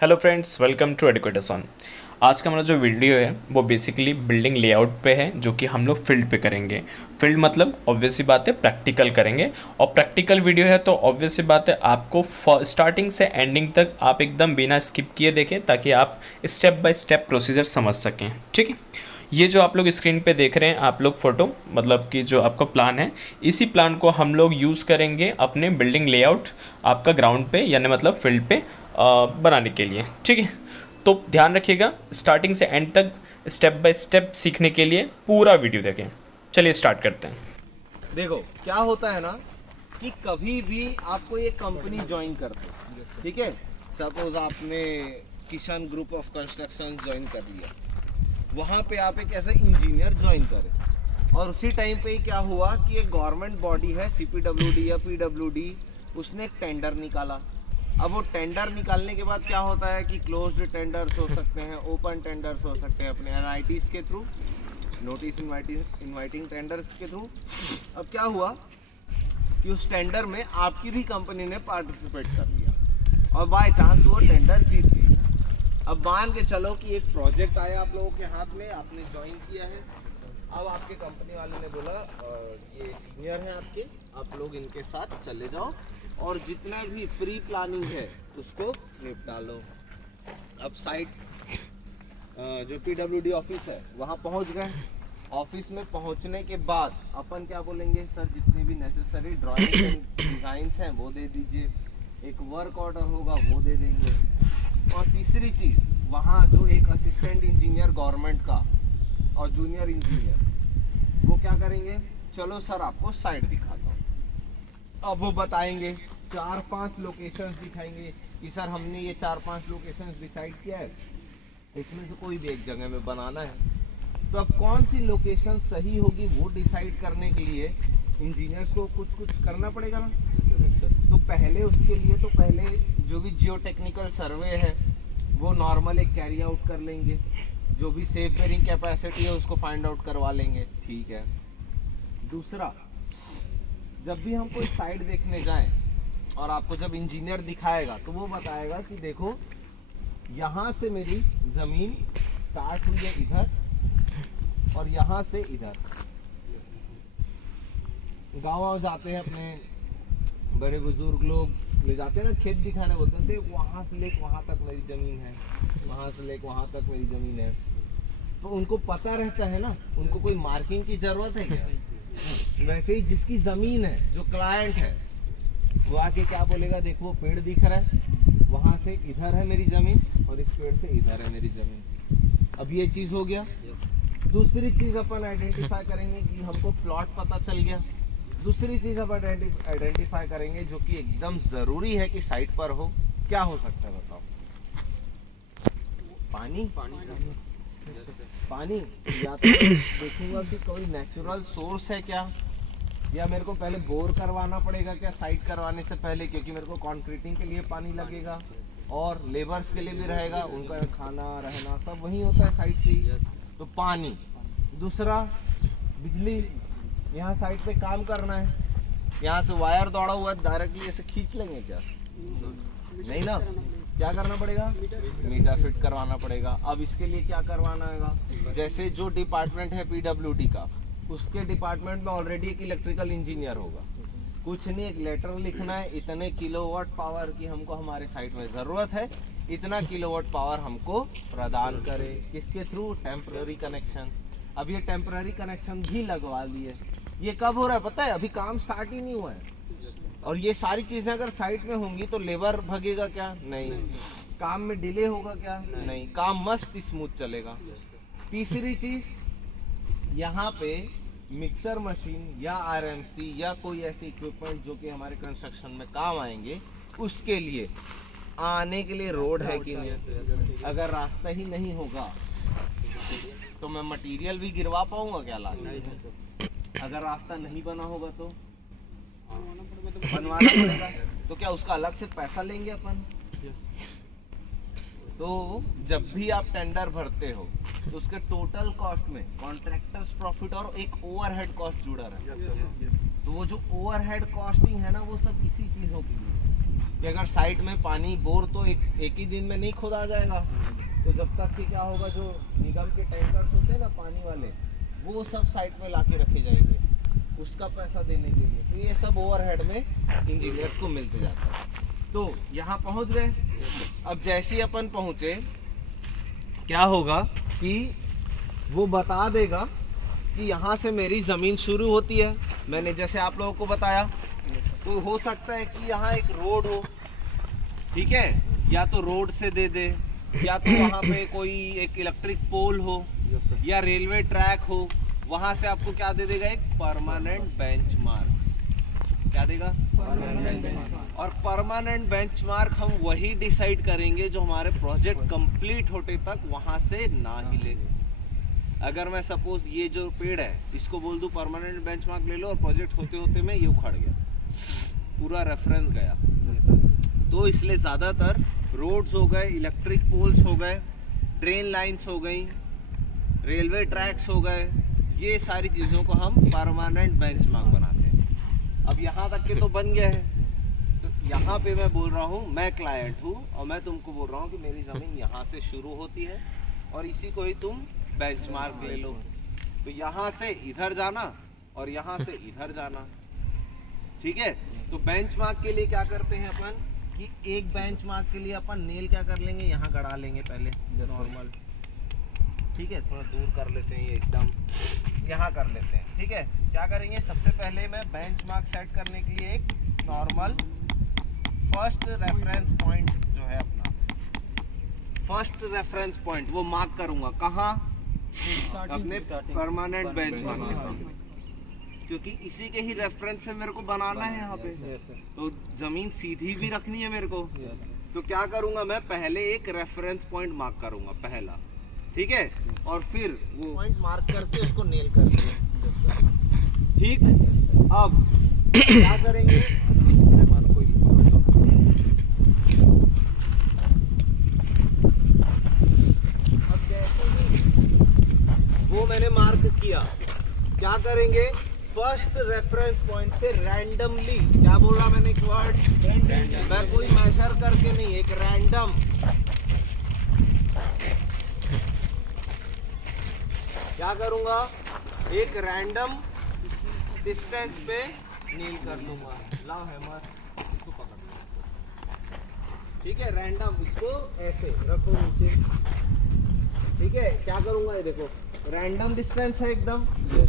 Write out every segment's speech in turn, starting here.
Hello friends, welcome to educators on. आज का हमारा जो वीडियो है वो बेसिकली बिल्डिंग लेआउट पे है, जो कि हम लोग फील्ड पे करेंगे। फील्ड मतलब ऑब्वियस सी बात है प्रैक्टिकल करेंगे, और प्रैक्टिकल वीडियो है तो ऑब्वियस सी बात है आपको स्टार्टिंग से एंडिंग तक आप एकदम बिना स्किप किए देखें, ताकि आप स्टेप बाय स्टेप प्रोसीजर समझ सकें। ठीक है। ये जो आप लोग स्क्रीन पे देख रहे हैं आप लोग फोटो, मतलब कि जो आपका प्लान है, इसी प्लान को हम लोग यूज़ करेंगे अपने बिल्डिंग लेआउट आपका ग्राउंड पे, यानी मतलब फील्ड पे बनाने के लिए। ठीक है। तो ध्यान रखिएगा, स्टार्टिंग से एंड तक स्टेप बाय स्टेप सीखने के लिए पूरा वीडियो देखें। चलिए स्टार्ट करते हैं। देखो क्या होता है ना कि कभी भी आपको ये कंपनी ज्वाइन करते हो, ठीक है। सपोज आपने Kishan group of construction join कर लिया, वहाँ पे आप एक ऐसे इंजीनियर ज्वाइन करें, और उसी टाइम पे ही क्या हुआ कि एक गवर्नमेंट बॉडी है सीपीडब्ल्यूडी या पीडब्ल्यूडी, उसने एक टेंडर निकाला। अब वो टेंडर निकालने के बाद क्या होता है कि क्लोज्ड टेंडर्स हो सकते हैं, ओपन टेंडर्स हो सकते हैं अपने एनआईटीज के थ्रू, नोटिस इनवाइटिंग टेंडर्स के थ्रू। अब क्या हुआ कि उस टेंडर में आपकी भी कंपनी ने पार्टिसिपेट कर लिया और बाय चांस वो टेंडर जीत गई। अब मान के चलो कि एक प्रोजेक्ट आया आप लोगों के हाथ में, आपने ज्वाइन किया है। अब आपके कंपनी वाले ने बोला ये सीनियर हैं आपके, आप लोग इनके साथ चले जाओ और जितना भी प्री प्लानिंग है उसको निपटा लो। अब साइट जो पीडब्ल्यूडी ऑफिस है वहाँ पहुँच गए। ऑफिस में पहुँचने के बाद अपन क्या बोलेंगे, सर जितनी भी नेसेसरी ड्राइंग एंड डिज़ाइंस हैं वो दे दीजिए, एक वर्क ऑर्डर होगा वो दे देंगे। और तीसरी चीज़, वहाँ जो एक असिस्टेंट इंजीनियर गवर्नमेंट का और जूनियर इंजीनियर, वो क्या करेंगे, चलो सर आपको साइट दिखाता हूँ। अब वो बताएंगे 4-5 लोकेशंस दिखाएंगे कि सर हमने ये 4-5 लोकेशंस डिसाइड किया है, इसमें से कोई भी एक जगह में बनाना है। तो अब कौन सी लोकेशन सही होगी वो डिसाइड करने के लिए इंजीनियर्स को कुछ करना पड़ेगा ना। तो पहले उसके लिए तो पहले जो भी जियो टेक्निकल सर्वे है वो नॉर्मल एक कैरी आउट कर लेंगे, जो भी सेफ बेरिंग कैपेसिटी है उसको फाइंड आउट करवा लेंगे, ठीक है। दूसरा, जब भी हम कोई साइट देखने जाएं और आपको जब इंजीनियर दिखाएगा तो वो बताएगा कि देखो यहाँ से मेरी ज़मीन स्टार्ट हुई है इधर और यहाँ से इधर। गाँव जाते हैं अपने बड़े बुजुर्ग लोग ले जाते हैं ना खेत दिखाने, बोलते हैं देख वहाँ से लेके वहाँ तक मेरी ज़मीन है, वहाँ से लेके वहाँ तक मेरी ज़मीन है। तो उनको पता रहता है ना, उनको कोई मार्किंग की ज़रूरत है क्या। वैसे ही जिसकी ज़मीन है, जो क्लाइंट है, वो आके क्या बोलेगा, देखो पेड़ दिख रहा है, वहाँ से इधर है मेरी ज़मीन और इस पेड़ से इधर है मेरी ज़मीन। अब ये चीज़ हो गया। दूसरी चीज़ अपन आइडेंटिफाई करेंगे कि हमको प्लॉट पता चल गया। दूसरी चीज़ अपन आइडेंटिफाई करेंगे जो कि एकदम ज़रूरी है कि साइट पर हो, क्या हो सकता है बताओ। पानी पानी या तो देखूंगा कि कोई नेचुरल सोर्स है क्या, या मेरे को पहले बोर करवाना पड़ेगा क्या साइट करवाने से पहले, क्योंकि मेरे को कंक्रीटिंग के लिए पानी लगेगा और लेबर्स के लिए भी रहेगा, उनका खाना रहना सब वहीं होता है साइट पे। तो पानी। दूसरा, बिजली, यहाँ साइट पे काम करना है, यहाँ से वायर दौड़ा हुआ है, डायरेक्टली ऐसे खींच लेंगे क्या, नहीं ना। क्या करना पड़ेगा, मीटर फिट करवाना पड़ेगा। अब इसके लिए क्या करवाना होगा, जैसे जो डिपार्टमेंट है पीडब्ल्यूडी का, उसके डिपार्टमेंट में ऑलरेडी एक इलेक्ट्रिकल इंजीनियर होगा। कुछ नहीं, एक लेटर लिखना है, इतने किलोवाट पावर की हमको हमारे साइट में ज़रूरत है, इतना किलोवाट पावर हमको प्रदान करे, किसके थ्रू, टेम्पररी कनेक्शन। अब ये टेम्पररी कनेक्शन भी लगवा लिए। ये कब हो रहा है पता है, अभी काम स्टार्ट ही नहीं हुआ है। और ये सारी चीज़ें अगर साइट में होंगी तो लेबर भगेगा क्या, नहीं। काम में डिले होगा क्या, नहीं। काम मस्त स्मूथ चलेगा। तीसरी चीज़, यहाँ पे मिक्सर मशीन या आरएमसी या कोई ऐसी इक्विपमेंट जो कि हमारे कंस्ट्रक्शन में काम आएंगे, उसके लिए आने के लिए रोड है कि नहीं। अगर रास्ता ही नहीं होगा तो मैं मटेरियल भी गिरवा पाऊंगा क्या लाके। अगर रास्ता नहीं बना होगा तो बनवाना पड़ेगा। तो क्या उसका अलग से पैसा लेंगे अपन। तो जब भी आप टेंडर भरते हो तो उसके टोटल कॉस्ट में कॉन्ट्रैक्टर्स प्रॉफिट और एक ओवरहेड कॉस्ट जुड़ा रहता है। तो वो जो ओवरहेड कॉस्टिंग है ना, वो सब इसी चीज़ों के लिए। कि अगर साइड में पानी बोर तो एक ही दिन में नहीं खोदा जाएगा, तो जब तक कि क्या होगा, जो निगम के टैंकर्स होते हैं ना पानी वाले, वो सब साइड में लाके रखे जाएंगे उसका पैसा देने के लिए। तो ये सब ओवरहेड में इंजीनियर्स को मिलते जाता है। तो यहाँ पहुँच गए। अब जैसे ही अपन पहुँचे, क्या होगा कि वो बता देगा कि यहाँ से मेरी ज़मीन शुरू होती है। मैंने जैसे आप लोगों को बताया, तो हो सकता है कि यहाँ एक रोड हो, ठीक है, या तो रोड से दे दे, या तो वहाँ पे कोई एक इलेक्ट्रिक पोल हो, या रेलवे ट्रैक हो। वहाँ से आपको क्या दे देगा, एक परमानेंट बेंचमार्क। क्या देगा? और परमानेंट बेंचमार्क हम वही डिसाइड करेंगे जो हमारे प्रोजेक्ट कंप्लीट होते तक वहाँ से ना हिले। अगर मैं सपोज ये जो पेड़ है इसको बोल दूं परमानेंट बेंचमार्क ले लो, और प्रोजेक्ट होते होते में ये उखड़ गया, पूरा रेफरेंस गया। तो इसलिए ज़्यादातर रोड्स हो गए, इलेक्ट्रिक पोल्स हो गए, ट्रेन लाइंस हो गई, रेलवे ट्रैक्स हो गए, ये सारी चीज़ों को हम परमानेंट बेंचमार्क बनाते हैं। अब यहाँ तक के तो बन गया है। तो यहाँ पे मैं बोल रहा हूँ, मैं क्लाइंट हूँ और मैं तुमको बोल रहा हूँ कि मेरी ज़मीन यहाँ से शुरू होती है और इसी को ही तुम बेंचमार्क ले लो। तो यहाँ से इधर जाना और यहाँ से इधर जाना, ठीक है। तो बेंचमार्क के लिए क्या करते हैं अपन कि एक बेंचमार्क के लिए अपन नेल क्या कर लेंगे, यहाँ गड़ा लेंगे पहले नॉर्मल, ठीक है। थोड़ा दूर कर लेते हैं, ये एकदम यहाँ कर लेते हैं, ठीक है। क्या करेंगे, सबसे पहले मैं बेंचमार्क सेट करने के लिए एक नॉर्मल फर्स्ट रेफरेंस पॉइंट जो है अपना फर्स्ट रेफरेंस पॉइंट वो मार्क करूंगा। कहाँ? अपने परमानेंट बेंचमार्क के सामने, क्योंकि इसी के ही रेफरेंस से मेरे को बनाना है यहाँ पे। तो जमीन सीधी भी रखनी है मेरे को। तो क्या करूंगा, मैं पहले एक रेफरेंस पॉइंट मार्क करूंगा पहला, ठीक है, और फिर वो पॉइंट मार्क करके उसको नेल कर दिया, ठीक। अब क्या करेंगे, अब जैसे ही वो मैंने मार्क किया, क्या करेंगे, फर्स्ट रेफरेंस पॉइंट से रैंडमली, क्या बोल रहा मैंने, एक वर्ड, मैं कोई मेजर करके नहीं, एक रैंडम, क्या करूंगा, एक रैंडम डिस्टेंस पे नील कर दूंगा। लाओ हैमर, इसको पकड़ लो, ठीक है। रैंडम, इसको ऐसे रखो नीचे, ठीक है। क्या करूंगा, ये देखो रैंडम डिस्टेंस है एकदम,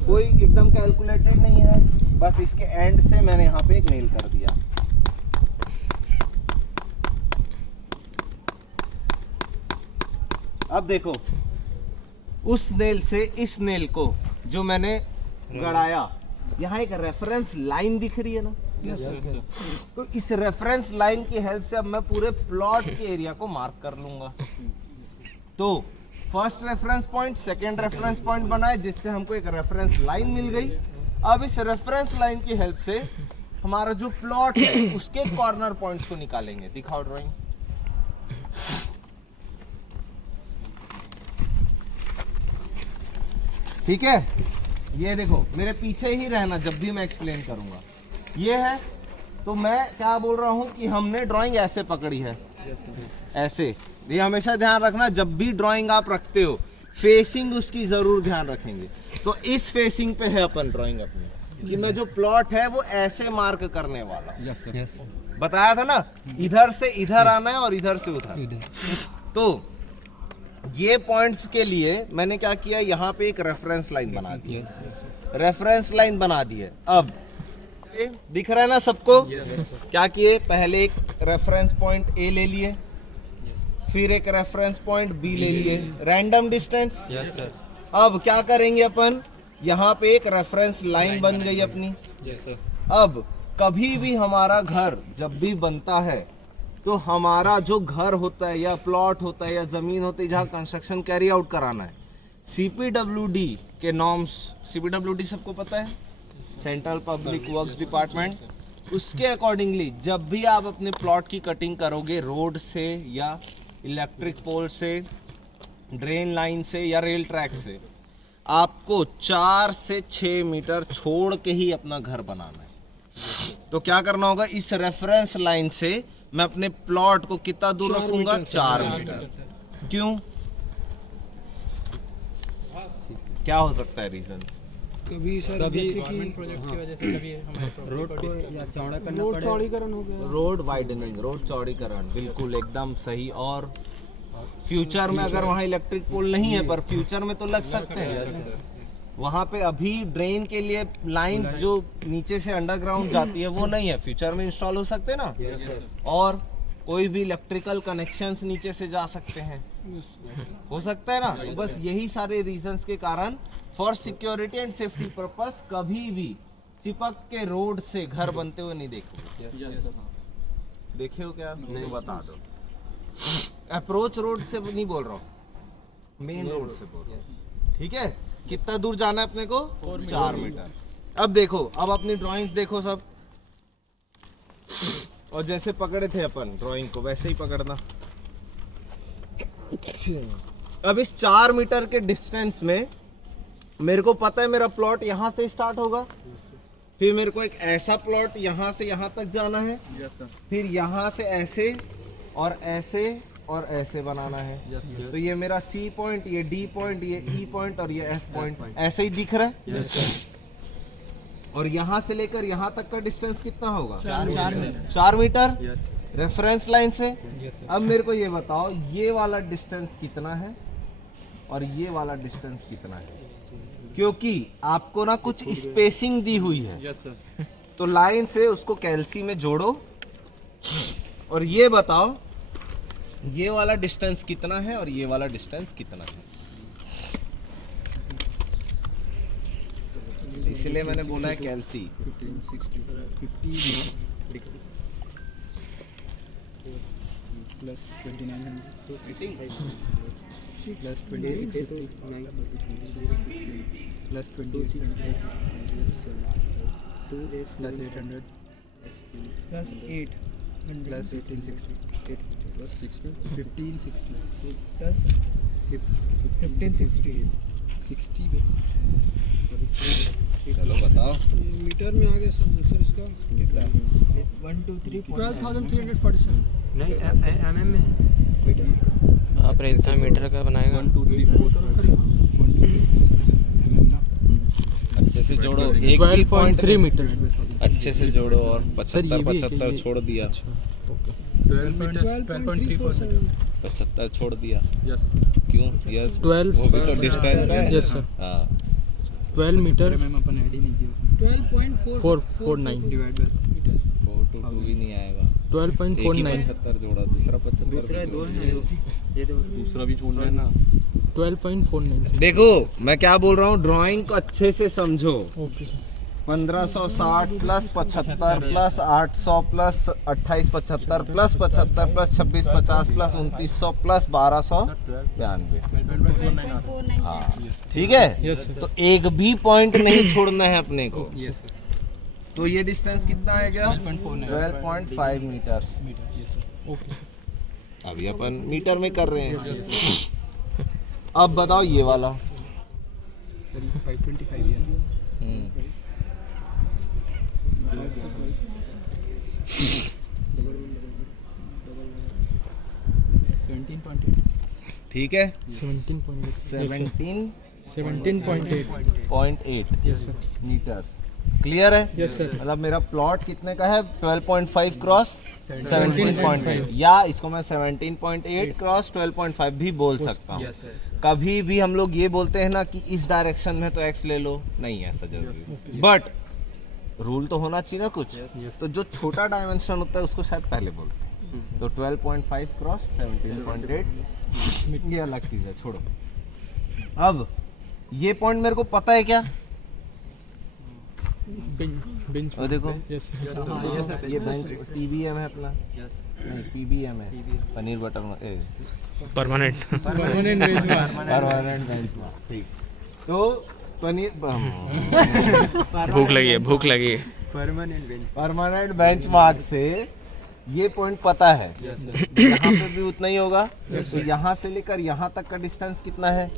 कोई एकदम कैलकुलेटेड नहीं है, बस इसके एंड से मैंने यहाँ पे एक नेल कर दिया। अब देखो, उस नेल से इस नेल को जो मैंने गड़ाया, यहाँ एक रेफरेंस लाइन दिख रही है ना, तो इस रेफरेंस लाइन की हेल्प से अब मैं पूरे प्लॉट के एरिया को मार्क कर लूंगा। तो first reference point, second reference point बनाए, जिससे हमको एक रेफरेंस लाइन मिल गई। अब इस रेफरेंस लाइन की हेल्प से हमारा जो प्लॉट है उसके कॉर्नर पॉइंट्स को निकालेंगे। दिखाओ ड्राइंग, ठीक है। ये देखो, मेरे पीछे ही रहना जब भी मैं एक्सप्लेन करूंगा। ये है, तो मैं क्या बोल रहा हूं कि हमने ड्राइंग ऐसे पकड़ी है, ऐसे। ये हमेशा ध्यान रखना, जब भी ड्राइंग आप रखते हो फेसिंग उसकी जरूर ध्यान रखेंगे। तो इस फेसिंग पे है अपन ड्राइंग अपनी, कि मैं जो प्लॉट है वो ऐसे मार्क करने वाला। बताया था ना, इधर से इधर आना है और इधर से उधर। तो ये पॉइंट्स के लिए मैंने क्या किया, यहाँ पे एक रेफरेंस लाइन बना दी, रेफरेंस लाइन बना दी है। अब दिख रहा है ना सबको, क्या किए, पहले एक रेफरेंस पॉइंट ए ले लिए, फिर एक रेफरेंस पॉइंट बी ले लिए, रैंडम डिस्टेंस। अब क्या करेंगे अपन, यहाँ पे एक रेफरेंस लाइन बन गई अपनी। अब कभी भी हमारा घर जब भी बनता है, तो हमारा जो घर होता है या प्लॉट होता है या जमीन होती है जहाँ कंस्ट्रक्शन कैरी आउट कराना है, CPWD के नॉर्म्स, CPWD सबको पता है, सेंट्रल पब्लिक वर्क्स डिपार्टमेंट, उसके अकॉर्डिंगली जब भी आप अपने प्लॉट की कटिंग करोगे, रोड से या इलेक्ट्रिक पोल से, ड्रेन लाइन से या रेल ट्रैक से, आपको 4 से 6 मीटर छोड़ के ही अपना घर बनाना है। तो क्या करना होगा, इस रेफरेंस लाइन से मैं अपने प्लॉट को कितना दूर रखूंगा? 4 मीटर। क्यों? क्या हो सकता है रीजन? कभी सर गवर्नमेंट प्रोजेक्ट की वजह से कभी रोड को चौड़ा करना पड़े, रोड चौड़ीकरण हो गया, रोड वाइडनिंग, रोड चौड़ीकरण, बिल्कुल एकदम सही। और फ्यूचर में अगर वहाँ इलेक्ट्रिक पोल नहीं है, पर फ्यूचर में तो लग सकते हैं वहाँ पे। अभी ड्रेन के लिए लाइंस जो नीचे से अंडरग्राउंड जाती है वो नहीं है, फ्यूचर में इंस्टॉल हो सकते हैं ना। और कोई भी इलेक्ट्रिकल कनेक्शंस नीचे से जा सकते हैं, हो सकता है ना। तो बस यही सारे रीजंस के कारण for security and safety purpose कभी भी चिपक के रोड से घर बनते हुए नहीं देखोगे। देखे हो क्या? नहीं, बता दो। अप्रोच रोड से नहीं बोल रहा हूँ, मेन रोड से बोल रहा हूँ, ठीक है। कितना दूर जाना है अपने को? 4 मीटर। अब देखो, अब अपनी ड्राइंग्स देखो सब, और जैसे पकड़े थे अपन ड्राइंग को वैसे ही पकड़ना। अब इस 4 मीटर के डिस्टेंस में मेरे को पता है मेरा प्लॉट यहाँ से स्टार्ट होगा, फिर मेरे को एक ऐसा प्लॉट यहाँ से यहाँ तक जाना है, फिर यहाँ से ऐसे और ऐसे और ऐसे बनाना है। तो ये मेरा C पॉइंट, ये D पॉइंट, ये E पॉइंट और ये F पॉइंट ऐसे ही दिख रहा है। और यहाँ से लेकर यहाँ तक का डिस्टेंस कितना होगा? 4 मीटर रेफरेंस लाइन से। अब मेरे को ये बताओ, ये वाला डिस्टेंस कितना है और ये वाला डिस्टेंस कितना है? क्योंकि आपको ना कुछ स्पेसिंग दी हुई है, तो लाइन से उसको कैल्सी में जोड़ो और ये बताओ ये वाला डिस्टेंस कितना है और ये वाला डिस्टेंस कितना है। इसलिए मैंने बोला है कैल्सी। 1560 चलो बताओ मीटर में आ गया सर इसका 12,347 नहीं mm में आप इतना मीटर का बनाएगा। 1 2 3 अच्छे से जोड़ो, एक भी पॉइंट 12.3 मीटर अच्छे से जोड़ो। और 75 छोड़ दिया, 75 छोड़ दिया। यस क्यों? यस 12 वो भी तो डिस्टेंस है। यस सर हाँ 12 मीटर मैम अपन ऐड ही नहीं किया 449 डिवाइड बाय 422 भी नहीं आएगा। 12.49 75 जोड़ा, दूसरा 75 दो है ये दूसरा भी छोड़ना है ना। 12.49 देखो मैं क्या बोल रहा हूँ, ड्राइंग को अच्छे से समझो। Okay sir 1560 plus 75 plus 800 plus 2875 plus 75 plus 2650 plus 2900 plus 1292। हाँ ठीक है। यस सर तो एक भी पॉइंट नहीं छोड़ना है अपने को। तो ये डिस्टेंस कितना है क्या? 12.5 मीटर्स। ओके अभी अपन मीटर में कर रहे हैं। अब बताओ ये वाला 525 है। ठीक है 17.8 17.8 यस सर मीटर्स। क्लियर है? यस सर मतलब मेरा प्लॉट कितने का है? 12.5 क्रॉस 17.8, या इसको मैं 17.8 क्रॉस 12.5 भी बोल सकता हूँ। कभी भी हम लोग ये बोलते हैं ना कि इस डायरेक्शन में तो एक्स ले लो, नहीं है ऐसा जरूरी, बट रूल तो होना चाहिए ना कुछ। तो जो छोटा डायमेंशन होता है उसको शायद पहले बोलते हैं। तो 12.5 क्रॉस 17.8 ये अलग चीज है, छोड़ो। अब ये पॉइंट मेरे को पता है क्या? बेंच और देखो यस ये बेंच TBM है अपना, नहीं PBM है, paneer butter permanent permanent bench mark. ठीक, तो पनीर भूख लगी है परमानेंट बेंच मार्क से ये पॉइंट पता है। यहाँ पे भी उतना ही होगा। तो यहाँ से लेकर यहाँ तक का डिस्टेंस कितना है?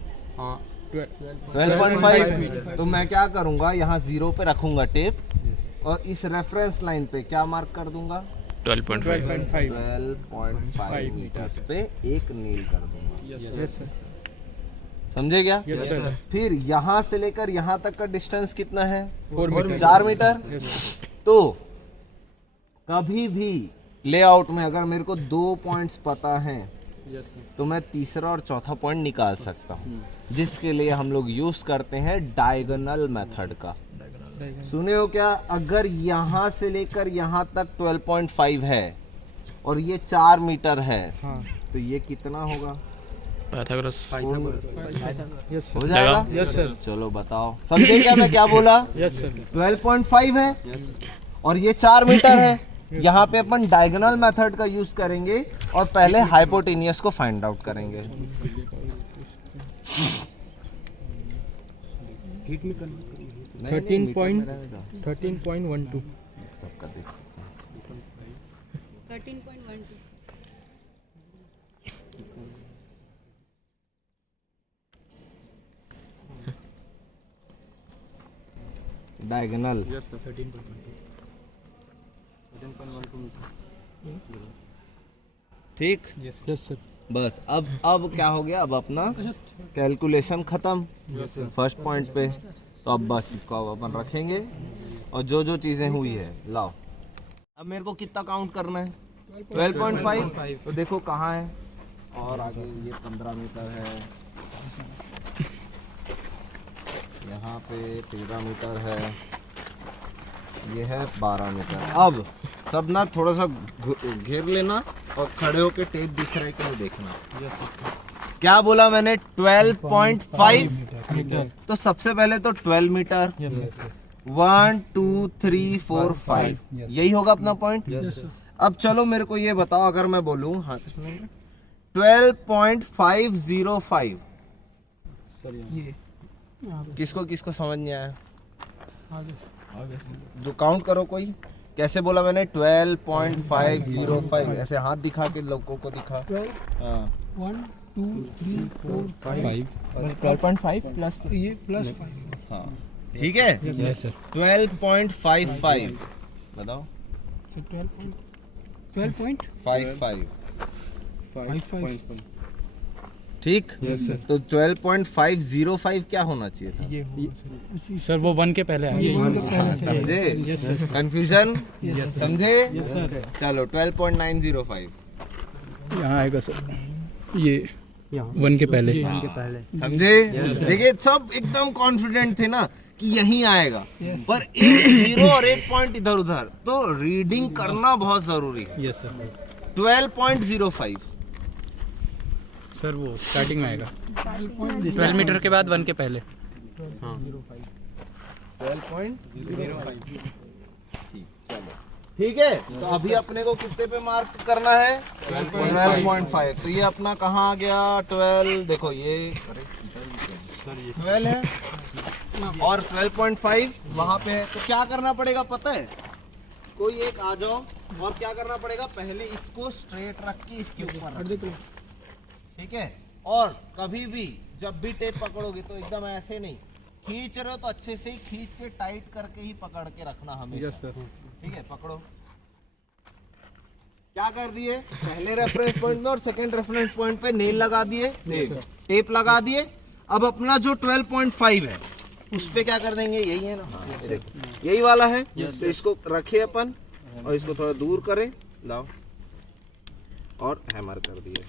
12.5। तो मैं क्या करूँगा, यहाँ 0 पे रखूँगा टेप और इस रेफरेंस लाइन पे क्या मार्क कर दूंगा? 12.5 12.5 मीटर पे एक नील कर दूंगा। Yes sir. समझे क्या? Yes sir. फिर यहाँ से लेकर यहाँ तक का डिस्टेंस कितना है? 4 मीटर। 4 मीटर। तो कभी भी लेआउट में अगर मेरे को 2 पॉइंट्स पता हैं तो मैं तीसरा और चौथा पॉइंट निकाल सकता हूँ, जिसके लिए हम लोग यूज करते हैं डायगोनल मेथड का। सुने हो क्या? अगर यहाँ से लेकर यहाँ तक 12.5 है और ये 4 मीटर है, तो ये कितना होगा? पाइथागोरस यस हो सर। जाएगा? Yes sir. चलो बताओ, समझे क्या मैं क्या बोला? Yes sir. 12.5 है और ये 4 मीटर है। यहाँ पे अपन डायगोनल मेथड का यूज करेंगे और पहले हाइपोटेनियस को फाइंड आउट करेंगे। 13.12 सबका देख 13.12 डायगोनल। ठीक, यस सर। बस अब क्या हो गया? अब अपना कैलकुलेशन खत्म फर्स्ट पॉइंट पे। तो अब बस इसको अब अपन रखेंगे और जो जो चीजें हुई है लाओ। अब मेरे को कितना काउंट करना है? 12.5। तो देखो कहाँ है, और आगे ये 15 मीटर है, यहाँ पे 13 मीटर है, ये है 12 मीटर। अब सब ना थोड़ा सा घेर लेना और खड़े होके टेप दिख रहा है कि नहीं देखना। क्या बोला मैंने? 12.5। तो सबसे पहले तो 12 मीटर, 1 2 3 4 5, यही होगा अपना पॉइंट। अब चलो मेरे को ये बताओ, अगर मैं बोलूं 12.505, किसको किसको समझ नहीं आया? जो काउंट करो कोई। कैसे बोला मैंने? 12.505। ऐसे हाथ दिखा के लोगों को दिखा। 1 2 3 4 5 12.5 प्लस ये प्लस 5। हाँ ठीक है। Yes sir. 12.55 बताओ। 12.55 55 ठीक। तो 12.505 क्या होना चाहिए था? ये होगा सर वो 1 के पहले आएगा। समझे कंफ्यूजन? समझे? चलो 12.905 यहाँ आएगा सर, ये 1 के पहले। समझे? देखिए सब एकदम कॉन्फिडेंट थे ना कि यही आएगा, पर एक जीरो और एक पॉइंट इधर उधर, तो रीडिंग करना बहुत जरूरी है। Yes sir. 12.05 सर वो स्टार्टिंग में आएगा 12 मीटर के बाद 1 के पहले। 12.05 ठीक है। तो अभी अपने को कितने पे मार्क करना है? 12.5। तो ये अपना कहाँ आ गया? 12। देखो ये 12 है और 12.5 वहां पे है। तो क्या करना पड़ेगा पता है? कोई एक आ जाओ और क्या करना पड़ेगा? पहले इसको स्ट्रेट रख के इसके ऊपर रख दो। ठीक है। और कभी भी जब भी टेप पकड़ोगे तो एकदम ऐसे नहीं, खींच रहे हो तो अच्छे से ही खींच के टाइट करके ही पकड़ के रखना हमेशा। ठीक है, पकड़ो। क्या कर दिए? पहले रेफरेंस पॉइंट में और सेकंड रेफरेंस पॉइंट पे नेल लगा दिए, टेप लगा दिए। अब अपना जो 12.5 है उस पे क्या कर देंगे? यही है ना, ये देखो यही वाला है। तो इसको रखे अपन और इसको थोड़ा दूर करें, लाओ और हैमर कर दिए।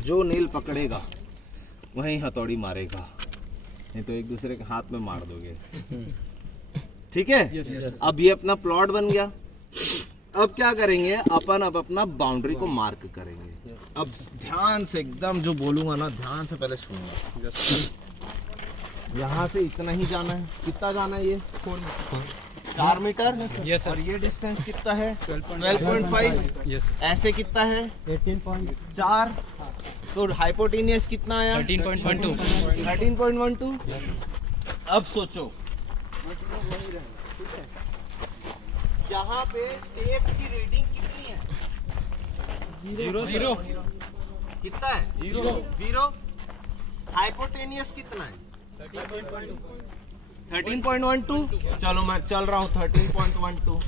जो नेल पकड़ेगा वही हथौड़ी मारेगा, नहीं तो एक दूसरे के हाथ में मार दोगे। ठीक है। अब ये अपना प्लॉट बन गया। अब क्या करेंगे अपन? अब अपना बाउंड्री को मार्क करेंगे। अब ध्यान से एकदम जो बोलूंगा ना, ध्यान से पहले सुनना। यहाँ से इतना ही जाना है। कितना जाना है? ये 4 मीटर। Yes sir. और ये डिस्टेंस कितना है? 12.5। यस ऐसे कितना है? 18.4। तो हाइपोटेनियस कितना आया? 13.12। 13.12। अब सोचो, यहाँ पे टेप की रीडिंग कितनी है? 0। कितना है? 0। हाइपोटेनियस कितना है? 13.12 चलो मैं चल रहा हूँ 13.12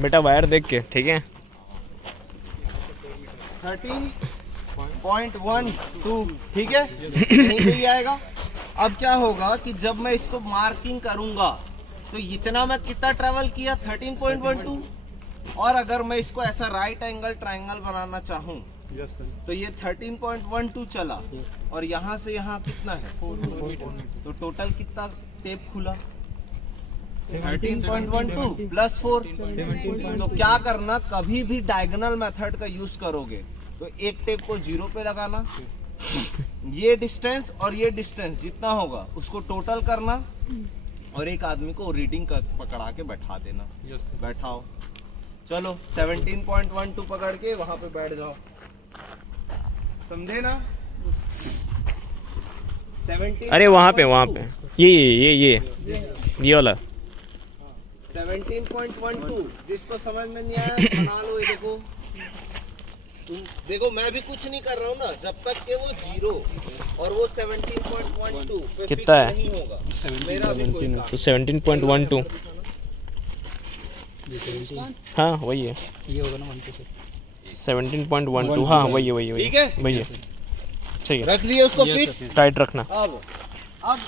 बेटा वायर देख के, ठीक है। 13.12 ठीक है, यहीं पे ही आएगा। अब क्या होगा कि जब मैं इसको मार्किंग करूंगा तो इतना मैं कितना ट्रेवल किया 13.12, और अगर मैं इसको ऐसा राइट एंगल ट्रायंगल बनाना चाहूँ तो ये 13.12 चला, और यहाँ से यहाँ कितना है, तो टोटल कितना टेप खुला 13.12 प्लस 4। तो क्या करना, कभी भी डायगोनल मेथड का यूज करोगे तो एक टेप को 0 पे लगाना, ये डिस्टेंस और ये डिस्टेंस जितना होगा उसको टोटल करना, और एक आदमी को रीडिंग पकड़ा के बैठा देना। बैठाओ, चलो 17.12 पकड़ के वहां पे बैठ जाओ, समझे ना। 17 अरे वहाँ पे ये वाला 17.12 जिसको समझ में नहीं आया बना लो। ये देखो, तुम देखो मैं भी कुछ नहीं कर रहा हूँ ना, जब तक कि वो 0 और वो 17.12 पे कितना है? नहीं होगा मेरा भी कोई काम। तो 17.12 हाँ वही है, ये होगा ना 17.12 हाँ वही है ठीक है, वही है। ठीक है, रख दिए उसको फिक्स। टाइट रखना। अब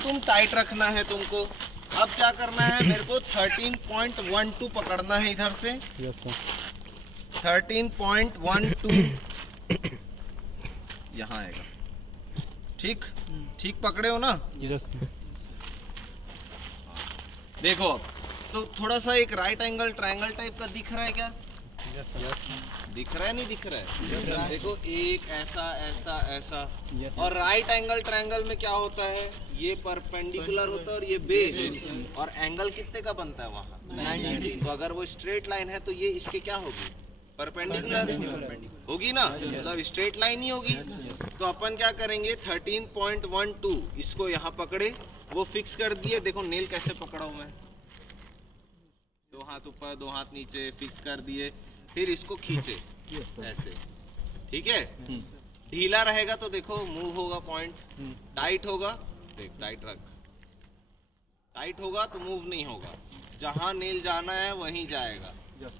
तुम टाइट रखना है तुमको। अब क्या करना है, मेरे को 13.12 पकड़ना है इधर से। 13.12 यहाँ आएगा, ठीक ठीक पकड़े हो ना। देखो अब तो थोड़ा सा एक राइट एंगल ट्रायंगल टाइप का दिख रहा है क्या? दिख रहा है, नहीं दिख रहा है? देखो एक ऐसा ऐसा ऐसा, और राइट एंगल ट्रायंगल में क्या होता है, ये परपेंडिकुलर होता है और ये बेस, और एंगल कितने का बनता है वहाँ 90। तो अगर वो स्ट्रेट लाइन है तो ये इसके क्या होगी, परपेंडिकुलर होगी ना, मतलब स्ट्रेट लाइन ही होगी। तो अपन क्या करेंगे 13.12 इसको यहाँ पकड़े, वो फिक्स कर दिए। देखो नेल कैसे पकड़ा हूँ मैं, 2 हाथ ऊपर 2 हाथ नीचे फिक्स कर दिए, फिर इसको खींचे ऐसे, ठीक है। ढीला रहेगा तो देखो मूव होगा पॉइंट, टाइट होगा देख, टाइट रख, टाइट होगा तो मूव नहीं होगा, जहां नेल जाना है वहीं जाएगा।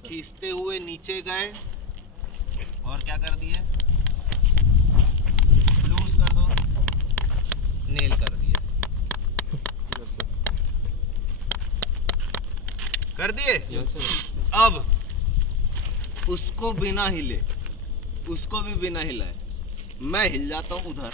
खींचते हुए नीचे गए और क्या कर दिए, लूज कर दो, नेल कर दिए, कर दिए। अब उसको बिना हिले, उसको भी बिना हिलाए मैं हिल जाता हूँ उधर,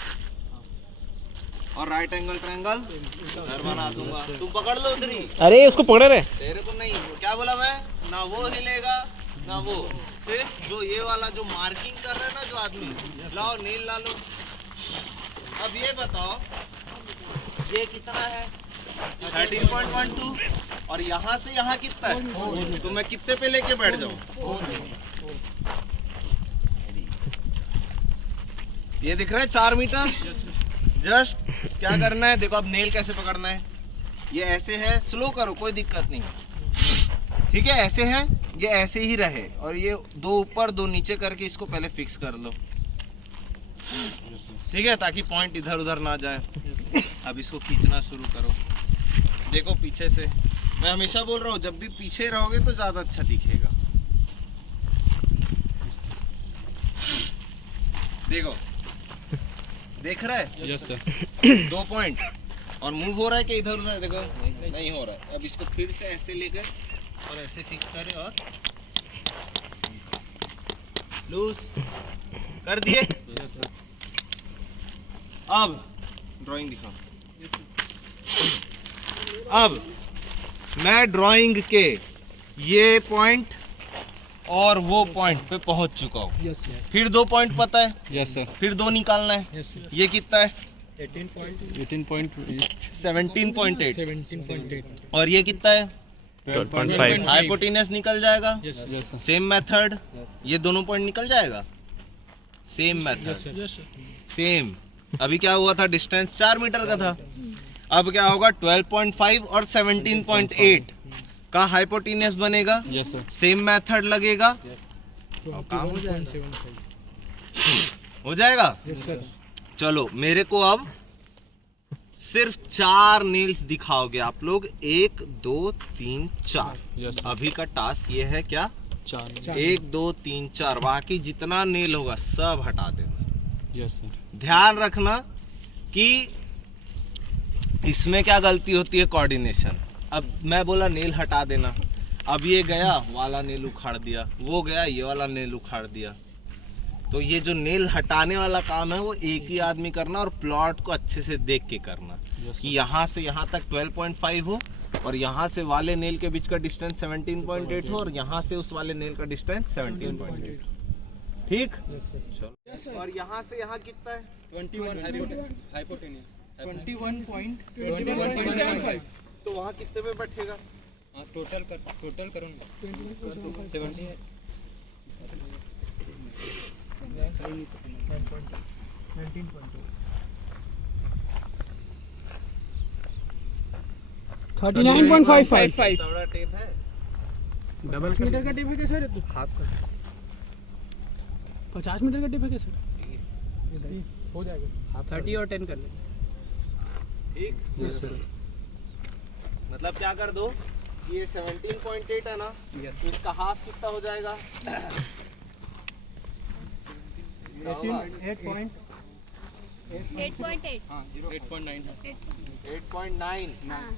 और राइट एंगल ट्रायंगल उधर बना दूंगा, तुम पकड़ लो उधर ही। अरे उसको पकड़े रहे, तेरे को नहीं, क्या बोला मैं, ना वो हिलेगा ना वो, सिर्फ जो ये वाला जो मार्किंग कर रहा है ना जो आदमी, लाओ नील ला लो। अब ये बताओ ये कितना है 13.12, और यहाँ से यहाँ कितना है, तो मैं कितने पे लेके बैठ जाऊँ, ये दिख रहा है 4 मीटर। जस्ट क्या करना है, देखो अब नेल कैसे पकड़ना है, ये ऐसे है, स्लो करो कोई दिक्कत नहीं, ठीक है। ऐसे है, ये ऐसे ही रहे, और ये 2 ऊपर 2 नीचे करके इसको पहले फिक्स कर लो, ठीक है, ताकि पॉइंट इधर उधर ना जाए। अब इसको खींचना शुरू करो, देखो पीछे से, मैं हमेशा बोल रहा हूँ जब भी पीछे रहोगे तो ज्यादा अच्छा दिखेगा। देखो देख रहा है, यस सर। 2 पॉइंट, और मूव हो रहा है कि इधर उधर, देखो नहीं हो रहा है। अब इसको फिर से ऐसे लेकर और ऐसे फिक्स करें और लूज कर दिए। अब ड्राइंग दिखाओ। अब मैं ड्राइंग के ये पॉइंट और वो पॉइंट पे पहुंच चुका हूँ। Yes sir. फिर 2 पॉइंट पता है, यस सर। फिर 2 निकालना है। Yes sir. ये कितना है 18.8 17.8, और ये कितना है 12.5 हाइपोटेनस निकल जाएगा। Yes sir. सेम मेथड, ये दोनों पॉइंट निकल जाएगा, same method yes sir. Same. अभी क्या हुआ था, डिस्टेंस 4 मीटर का था, अब क्या होगा 12.5 और 17.8 का हाइपोटेन्यूस बनेगा। Yes sir. सेम मेथड लगेगा, काम हो जाएगा। Yes sir. चलो मेरे को अब सिर्फ 4 नेल्स दिखाओगे आप लोग, 1 2 3 4। यस अभी का टास्क ये है क्या, 4। 1 2 3 4, बाकी जितना नेल होगा सब हटा देना। Yes sir. ध्यान रखना कि इसमें क्या गलती होती है, कोऑर्डिनेशन। अब मैं बोला नेल हटा देना, अब ये गया वाला नेल उखाड़ दिया, वो गया ये वाला नेल उखाड़ दिया। तो ये जो नेल हटाने वाला काम है वो एक ही आदमी करना, और प्लॉट को अच्छे से देख के करना कि यहाँ से यहाँ तक 12.5 हो, और यहाँ से वाले नेल के बीच का डिस्टेंस 17.8 हो, और यहाँ से उस वाले नेल का डिस्टेंस 17.8। ठीक। चलो, और यहाँ से यहाँ कितना है, 21 हाइपोटेन्यूस 21.75। तो वहाँ कितने पे बैठेगा, टोटल करो ना 70 है। 39.55। चौड़ा टेप है, डबल मीटर का टेप है क्या सर? हाथ का 50 मीटर का टेप है क्या सर? हो जाएगा। 30 और 10 कर ले। ठीक। मतलब क्या कर दो, ये 17.8 है ना, तो इसका हाफ कितना हो जाएगा, 8.8। 8.8 8.9 हाँ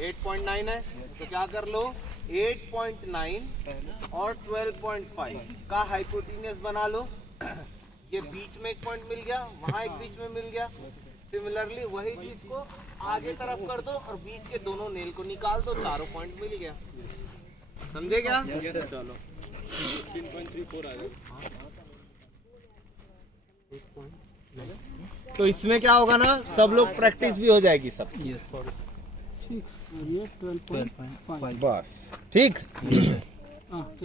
8.9 है, तो क्या कर लो 8.9 और 12.5 का हाइपोटेन्यूस बना लो। ये बीच में एक पॉइंट मिल गया, वहाँ एक बीच में मिल गया। सिमिलरली वही चीज को आगे तरफ कर दो और बीच के दोनों नेल को निकाल दो, चारों पॉइंट मिल गया। समझे क्या? चलो 15.34 आ गया। तो इसमें क्या होगा ना, सब लोग प्रैक्टिस भी हो जाएगी सब। ठीक, और ये 12.5। बस ठीक। हाँ,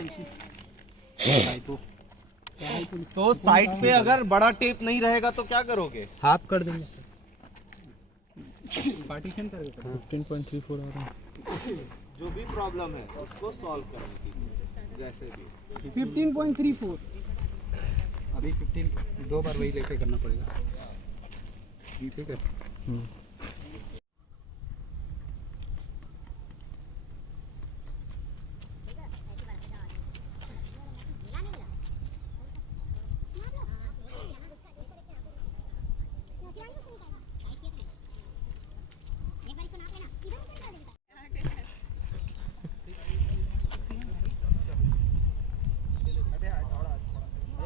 तो साइड पे अगर बड़ा टेप नहीं रहेगा तो क्या करोगे, हाफ कर देंगे सर। पार्टीशन करेंगे। 15.34 आ रहा है। जो भी प्रॉब्लम है उसको सॉल्व करने की, जैसे भी 15.34। अभी 15 दो बार वही लेके करना पड़ेगा। ठीक है।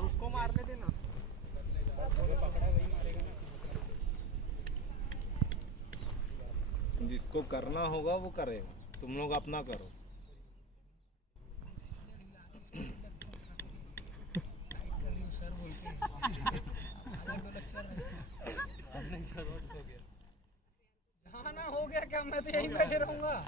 उसको मारने देना। जिसको करना होगा वो करेगा, तुम लोग अपना करो। हाँ ना, हो गया क्या? मैं तो यहीं बैठे रहूंगा।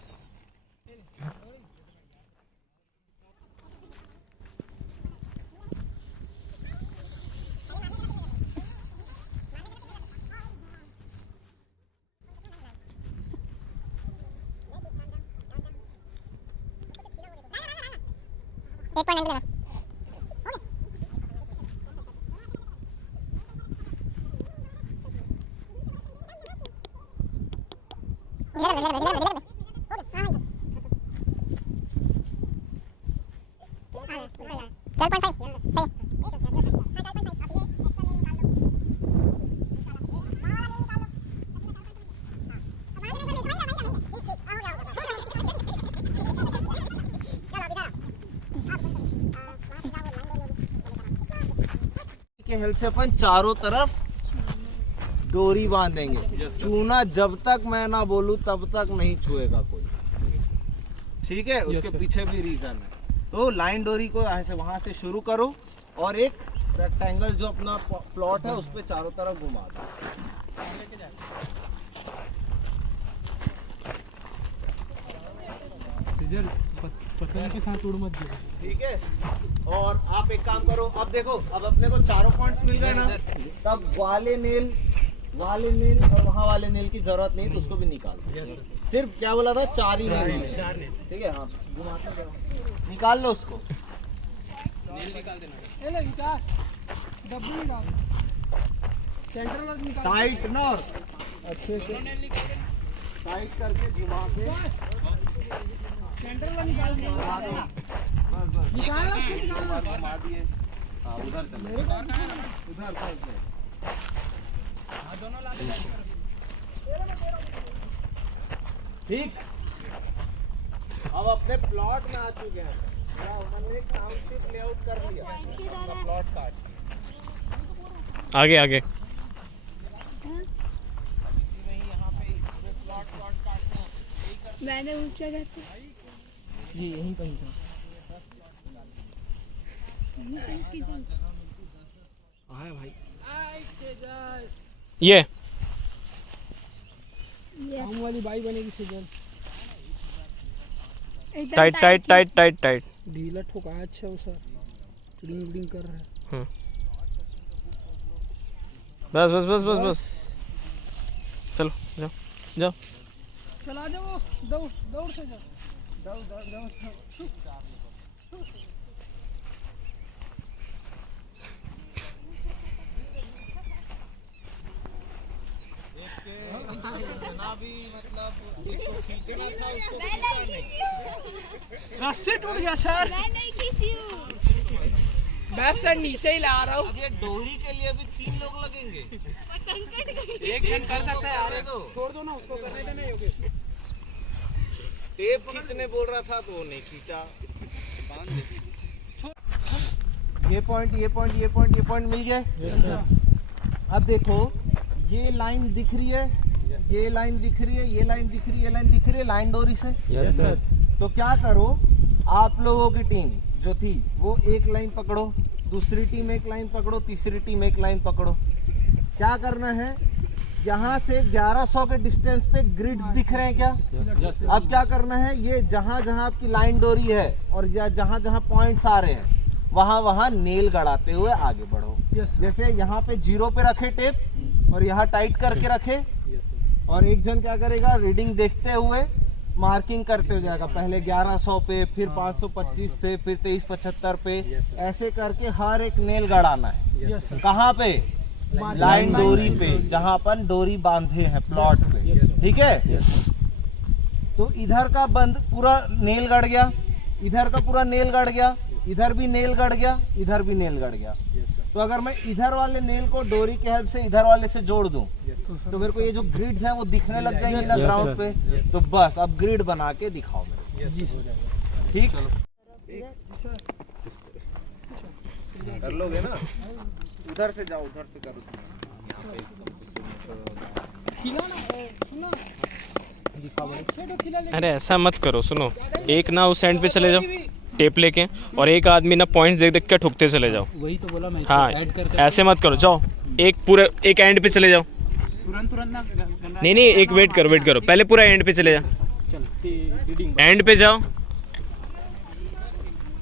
के हेल्प से अपन चारों तरफ डोरी बांधेंगे। चूना जब तक मैं ना बोलूं तब तक नहीं छुएगा कोई, ठीक है? उसके पीछे भी रीजन है। तो लाइन डोरी को ऐसे वहां से शुरू करो और एक रेक्टेंगल जो अपना प्लॉट है उस पे चारों तरफ घुमा दो। पतंग के साथ उड़ मत जाओ, ठीक है? और आप एक काम करो, अब देखो, अब अपने को चारों पॉइंट्स मिल गए ना, तब वाले नेल वाले नेल और वहाँ वाले नेल की जरूरत नहीं तो उसको भी निकाल दो। सिर्फ क्या बोला था, 4 ही नेल, ठीक है। हाँ घुमाते जाओ, निकाल लो उसको। ये ले विकास, डब्बू निकाल, सेंटर वाला निकाल, टाइट ना, अच्छे से टाइट करके घुमा के सेंटर वाला निकाल, निकालना उसको, निकालना। घुमा दिए। हाँ उधर चलो, उधर चल। ठीक, अब अपने प्लॉट में आ चुके हैं। हमने टाउनशिप लेआउट कर लिया, अपना प्लॉट काट। आगे आगे मैंने उस जगह पे जी यहीं कहीं था। आया भाई ये काम वाली बाई बनेगी सीजन, एकदम tight tight tight tight tight ढीला ठोका अच्छा उसा, क्लीन क्लीन कर रहा है। बस बस बस बस बस चलो जाओ जाओ चला जाओ, दौड़ दौड़ से जाओ, दौड़ दौड़ दौड़। रास्ते टूट गया सर, मैं नहीं खींची हूँ। मैं सर नीचे ही ला रहा हूँ। अब ये डोरी के लिए भी 3 लोग लगेंगे। एक जन कर सकता है यार, छोड़ दो ना उसको, करने देना योगेश। टेप खींचने बोल रहा था तो वो नहीं खींचा। ये पॉइंट मिल गए। अब देखो ये लाइन दिख रही है, ये लाइन दिख रही है, ये लाइन दिख रही है, ये लाइन दिख रही है लाइन डोरी से। Yes sir. तो क्या करो, आप लोगों की टीम जो थी वो एक लाइन पकड़ो, दूसरी टीम एक लाइन पकड़ो, तीसरी टीम एक लाइन पकड़ो। क्या करना है, यहाँ से 1100 के डिस्टेंस पे ग्रिड्स दिख रहे हैं क्या? अब क्या करना है, ये जहाँ जहाँ आपकी लाइन डोरी है और जहाँ जहाँ पॉइंट्स आ रहे हैं वहाँ वहाँ नेल गड़ाते हुए आगे बढ़ो। जैसे यहाँ पे 0 पे रखे टेप और यहाँ टाइट करके रखे, और एक जन क्या करेगा, रीडिंग देखते हुए मार्किंग करते हो जाएगा, पहले 1100 पे, फिर 525 पे, फिर 2375 पे, ऐसे करके हर एक नेल गड़ाना है। कहाँ पे? लाइन डोरी पे, जहाँ अपन डोरी बांधे हैं प्लॉट पे, ठीक है। तो इधर का बंद पूरा नेल गड़ गया, इधर का पूरा नेल गड़ गया, इधर भी नेल गड़ गया, इधर भी नेल गड़ गया। तो अगर मैं इधर वाले नेल को डोरी के हेल्प से इधर वाले से जोड़ दूं तो मेरे को ये जो ग्रिड्स हैं वो दिखने लग जाएंगे ना ग्राउंड पे। तो बस अब ग्रिड बना के दिखाओ मेरे को, ठीक? कर लोगे ना? उधर से जाओ, उधर से करो। अरे ऐसा मत करो, सुनो, एक ना उस एंड पे चले जाओ टेप लेके, और एक आदमी ना पॉइंट्स देख देख के ठुकते चले जाओ। वही तो बोला मैं, हाँ ऐड कर ऐसे मत करो, जाओ एक पूरे एक एंड पे चले जाओ। तुरंत ना नहीं नहीं, एक वेट करो, पहले पूरा एंड पे चले जा, चल रीडिंग एंड पे जाओ।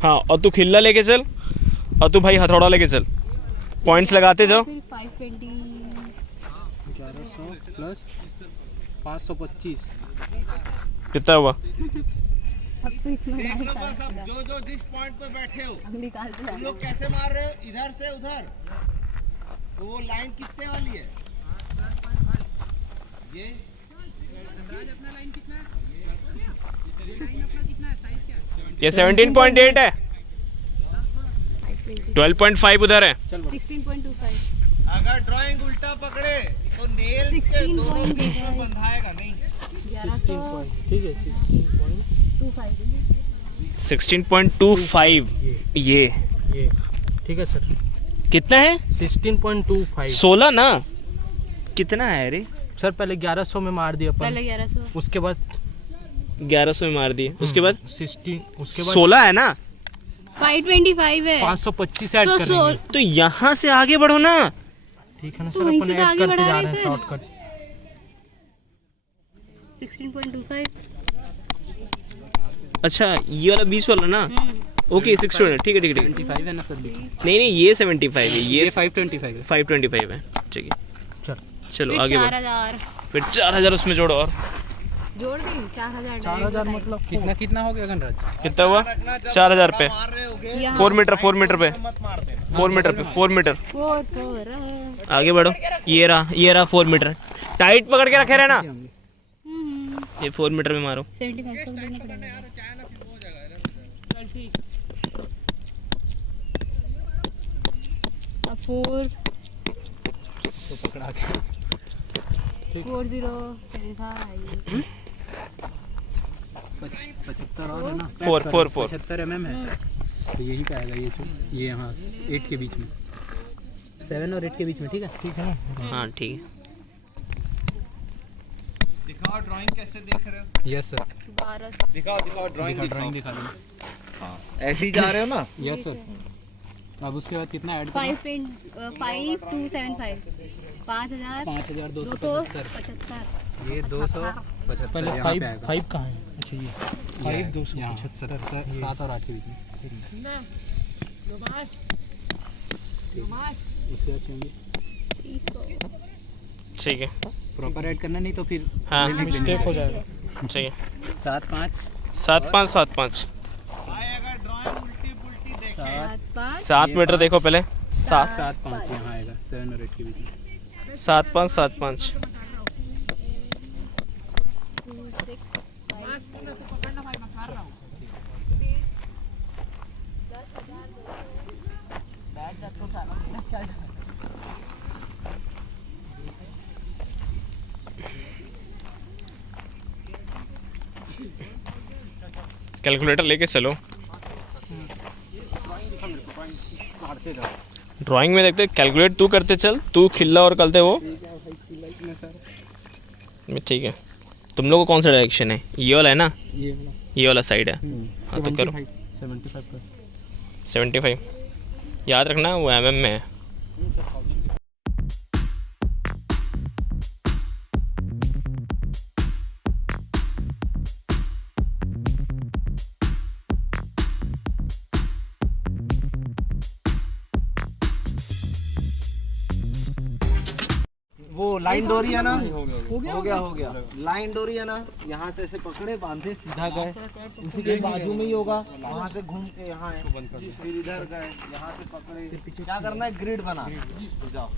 हाँ और तू खिल्ला लेके चल, और तू भाई हथौड़ा लेके चल, पॉइंट्स लगाते जाओ। फिर 520 1100 प्लस 525 कितना हुआ? अब तो इसमें देख लो बस, अब जो जिस पॉइंट पे बैठे हो हम निकालते तुम लोग कैसे मार रहे हो, इधर से उधर, तो वो लाइन कितने वाली है? ये ये 17.8 है, 12.5 उधर है। 16.25 अगर ड्राइंग उल्टा पकड़े तो नेल से 16 दोनों बीच में बंधाएगा नहीं। 1100 ठीक है 16.25 16.25 ये ठीक है सर। कितना है? 16.25 16 ना, कितना है रे? सर पहले 1100 में मार दिया अपन, पहले 1100, उसके बाद 1100 में मार दिए, उसके बाद 16, उसके बाद 16 है ना, 525 है 525 ऐड तो करेंगे। तो यहाँ से आगे बढ़ो ना। ठीक है ना तो सर, वहीं अपन से तो ऐड आगे करते बढ़ा जा रहे रहे हैं सर। शॉर्टकट। 16.25 अच्छा ये वाला 20 वाला ना, ओके 16, ठीक है ठीक है ठीक है। 75 है ना सर? नहीं नहीं ये 75 है, ये 525 है। 525 है, ठीक है। चल चलो फिर आगे बढ़ो। 4000 फिर 4000 उसमें जोड़ो और जोड़ दी 4000 4000 मतलब कितना कितना हो गया गणराज? कितना हुआ? 4000 पे मार रहे होगे 4 मीटर पे मत मार देना। 4 मीटर पे 4 मीटर। 4 आगे बढ़ो। ये रहा 4 मीटर। टाइट पकड़ के रखे रहना। ये 4 मीटर में मारो। 75 को देना पड़ेगा। अब 4 पकड़ा के 4075 75 और है ना? 4 75 mm है तो यही पे आएगा ये यहाँ 8 के बीच में, 7 और 8 के बीच में। ठीक है ना? हाँ ठीक है। दिखाओ ड्राइंग कैसे देख रहे हो? Yes sir. 12 दिखाओ ड्राइंग दिखाओ। दिखा दो। हाँ ऐसे ही जा रहे हो ना? Yes sir. अब उसके बाद कितना ऐड 5275 5275 ये 275 पहले यहाँ पे 5 आएगा। 5 कहाँ है? अच्छा ये 5 275 7 और 8 के बीच में। उसके बाद चाहिए ठीक है। प्रॉपर ऐड करना, नहीं तो फिर हाँ मिस्टेक हो जाएगा। ठीक है। 7 5 7 5 भाई अगर ड्राइंग उल्टी पुल्टी देखे 7 मीटर देखो पहले। 7 7 5 यहाँ आएगा, 7 और 8 के बीच में। 7 5 कैलकुलेटर लेके चलो। ड्राइंग में देखते कैलकुलेट तू करते चल, तू खिल्ला और करते वो। ठीक है। तुम लोग को कौन सा डायरेक्शन है? ये वाला है ना? ये वाला साइड है। हाँ तो करो 75। याद रखना वो mm में है। वो लाइन डोरी है ना? हो गया। लाइन डोरी है ना? यहाँ से ऐसे पकड़े बांधे सीधा गए, उसी के बाजू में ही होगा। वहाँ से घूम के यहाँ है, फिर इधर गए, यहाँ से पकड़े। क्या करना है? ग्रिड बना। जाओ।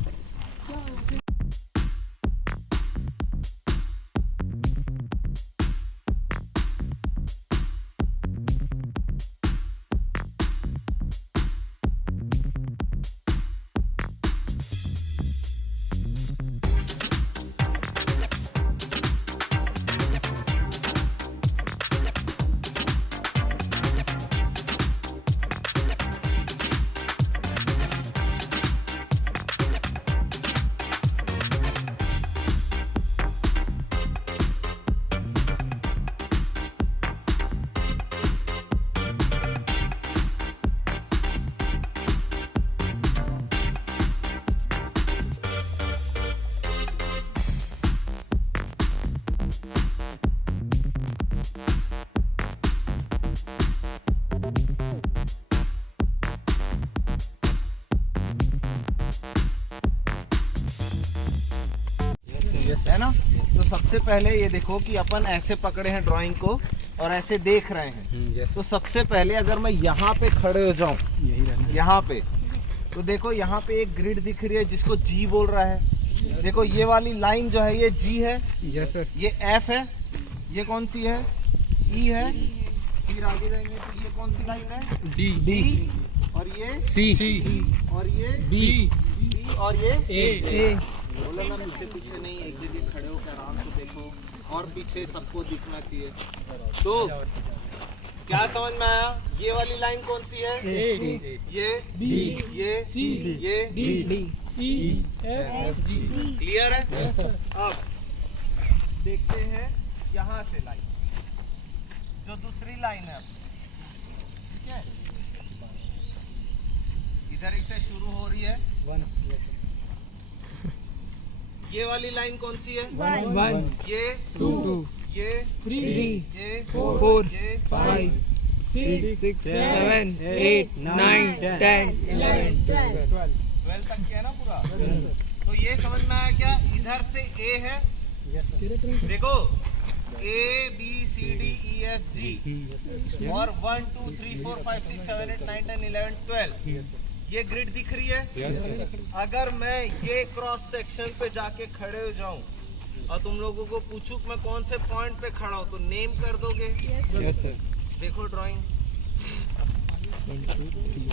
है ना? तो सबसे पहले ये देखो कि अपन ऐसे पकड़े हैं ड्राइंग को और ऐसे देख रहे हैं। यस। तो सबसे पहले अगर मैं यहाँ पे खड़े हो जाऊं, यही रहना। यहाँ पे, तो देखो यहाँ पे एक ग्रिड दिख रही है जिसको जी बोल रहा है। देखो ये वाली लाइन जो है ये जी है, यस सर। ये एफ है, ये कौन सी है? ई है। फिर आगे जाएंगे तो ये कौन सी लाइन है? डी। और ये सी। और ये बी और ये ए बोला ना, पीछे नहीं, एक जगह खड़े होकर आराम से देखो और पीछे सबको दिखना चाहिए। तो क्या समझ में आया? ये वाली लाइन कौन सी है? ये बी ये सी ये D E F G. Clear है? Yes sir. अब देखते हैं यहाँ से लाइन, जो दूसरी लाइन है अपनी, ठीक है? इधर से शुरू हो रही है। ये वाली लाइन कौन सी है? 1 ये 2 ये 3 ये 4 ये 5 6 7 8 9 10 11 12 12 तक किया ना पूरा? तो ये समझ में आया क्या? इधर से ए है, देखो A B C D E F G और 1 2 3 4 5 6 7 8 9 10 11 12 ये ग्रिड दिख रही है। अगर मैं ये क्रॉस सेक्शन पे जाके खड़े हो जाऊं और तुम लोगों को पूछूं मैं कौन से पॉइंट पे खड़ा हूं तो नेम कर दोगे? Yes sir. देखो ड्राइंग,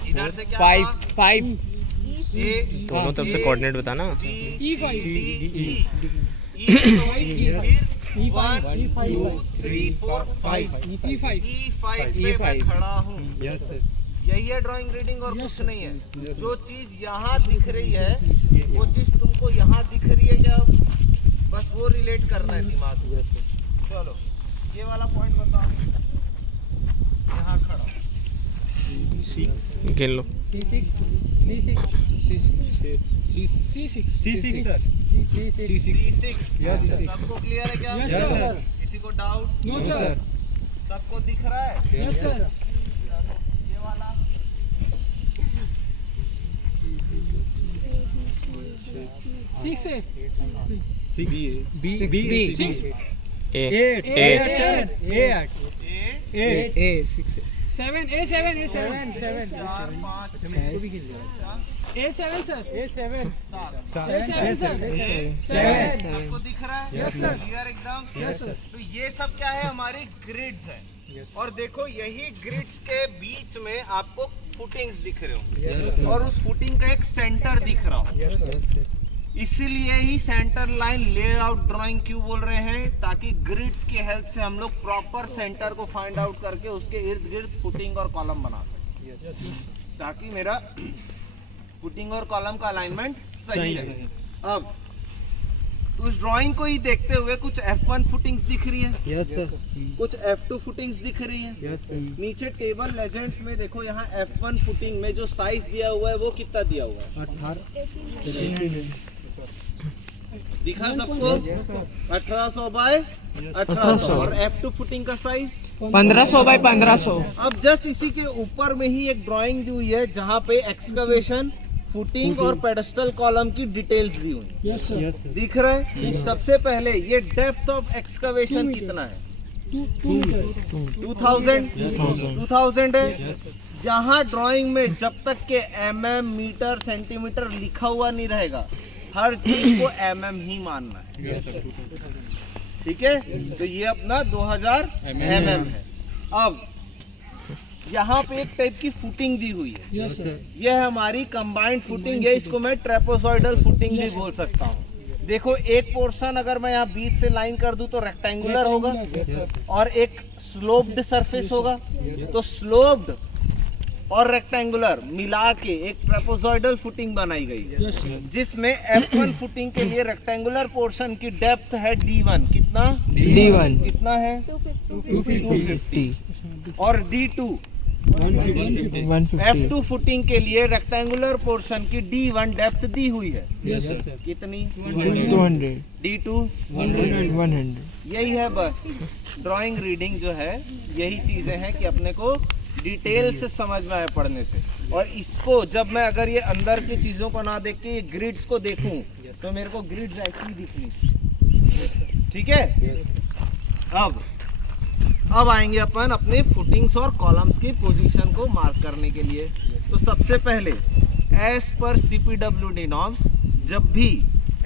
इधर से क्या 5 ए दोनों तरफ से कोऑर्डिनेट बताना। E5 पे मैं खड़ा हूँ। Yes sir. यही है ड्राइंग रीडिंग और कुछ नहीं है। जो चीज यहाँ दिख रही है वो चीज तुमको यहाँ दिख रही है क्या? बस वो रिलेट करना है दिमाग में। चलो ये वाला पॉइंट बताओ, यहाँ खड़ा गिन लो। C6 सबको क्लियर है क्या? Yes, sir. किसी को डाउट? No sir. सबको दिख रहा है? Yes sir. ये वाला ए ए 7 सबको दिख रहा है? Yes, sir. क्लियर एकदम? Yes, sir. तो ये सब क्या है? हमारी ग्रिड्स है। और देखो यही ग्रिड्स के बीच में आपको फुटिंग्स दिख रहे होंगे और उस फुटिंग का एक सेंटर दिख रहा हो। इसीलिए ही सेंटर लाइन लेआउट ड्राइंग क्यों बोल रहे हैं? ताकि ग्रिड्स की हेल्प से हम लोग प्रॉपर सेंटर को फाइंड आउट करके उसके इर्द गिर्द फुटिंग और कॉलम बना सकें, ताकि मेरा फुटिंग और कॉलम का अलाइनमेंट सही रहे। अब उस ड्राइंग को ही देखते हुए कुछ F1 फुटिंग्स दिख रही है, यस सर। कुछ F2 फुटिंग्स दिख रही है। Yes sir. नीचे टेबल लेजेंड्स में देखो, यहाँ F1 फुटिंग में जो साइज दिया हुआ है वो कितना दिया हुआ है? 18 दिखा सबको? 1800 बाय 1800। और F2 फुटिंग का साइज 1500 बाय 1500। अब जस्ट इसी के ऊपर में ही एक ड्राइंग दी हुई है जहाँ पे एक्सकवेशन, फुटिंग और पेडेस्टल कॉलम की डिटेल्स दी हुई है। Yes sir. दिख रहा है? सबसे पहले ये डेप्थ ऑफ एक्सकवेशन कितना है? 2000 है। यहाँ ड्राइंग में जब तक के mm, मीटर, सेंटीमीटर लिखा हुआ नहीं रहेगा, हर चीज को mm ही मानना है। ठीक है? तो ये अपना 2000 mm है। अब यहाँ पे एक टाइप की फुटिंग दी हुई है। Yes sir. ये है हमारी कंबाइंड फुटिंग है, इसको मैं ट्रेपेजॉइडल फुटिंग भी बोल सकता हूँ। देखो एक पोर्शन अगर मैं यहाँ बीच से लाइन कर दूं तो रेक्टेंगुलर होगा और एक स्लोप्ड सरफेस होगा। तो स्लोप्ड और रेक्टेंगुलर मिला के एक ट्रेपेजॉइडल फुटिंग बनाई गई है, जिसमें F1 फुटिंग के लिए रेक्टेंगुलर पोर्शन की डेप्थ है D1। कितना? D1 कितना है? 250 और D2 F2 फुटिंग के लिए रेक्टेंगुलर पोर्शन की D1 डेप्थ दी हुई है। Yes sir. कितनी? 200 D2 100। यही है बस। ड्राइंग रीडिंग जो है यही चीजें हैं कि अपने को डिटेल से समझ में आए पढ़ने से। और इसको जब मैं अगर ये अंदर की चीजों को ना देख के ये ग्रिड्स को देखूं तो मेरे को ग्रिड्स ऐसी दिखनी। ठीक है? अब आएंगे अपन अपने फुटिंग्स और कॉलम्स की पोजीशन को मार्क करने के लिए। तो सबसे पहले एज पर CPWD नॉर्म्स, जब भी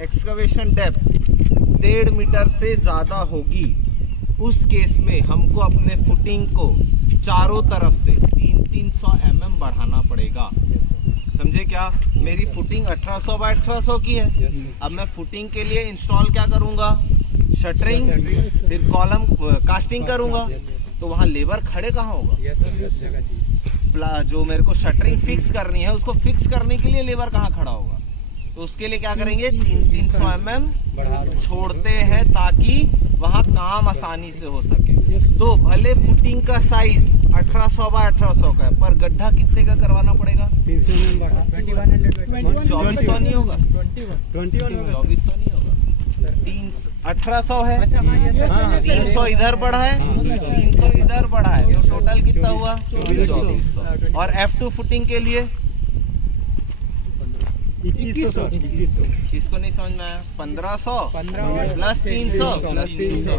एक्सकवेशन डेप्थ 1.5 मीटर से ज़्यादा होगी उस केस में हमको अपने फुटिंग को चारों तरफ से 300 mm बढ़ाना पड़ेगा। समझे क्या? मेरी फुटिंग 1800 बाय 1800 की है। अब मैं फुटिंग के लिए इंस्टॉल क्या करूँगा? शटरिंग, फिर कॉलम कास्टिंग करूंगा। तो वहाँ लेबर खड़े कहाँ होगा? जो मेरे को शटरिंग फिक्स करनी है उसको फिक्स करने के लिए लेबर कहाँ खड़ा होगा? तो उसके लिए क्या करेंगे? 300 mm छोड़ते हैं ताकि वहाँ काम आसानी से हो सके। तो भले फुटिंग का साइज 1800 बाय 1800 का है, पर गड्ढा कितने का करवाना पड़ेगा? 2400 नहीं होगा? 2400 नहीं होगा। 1800 है, 300 इधर बढ़ा है, 300 इधर बढ़ा है, तो टोटल कितना हुआ? 2400। और F2 फुटिंग के लिए किसको नहीं समझ में आया? 1500 प्लस 300 प्लस 300।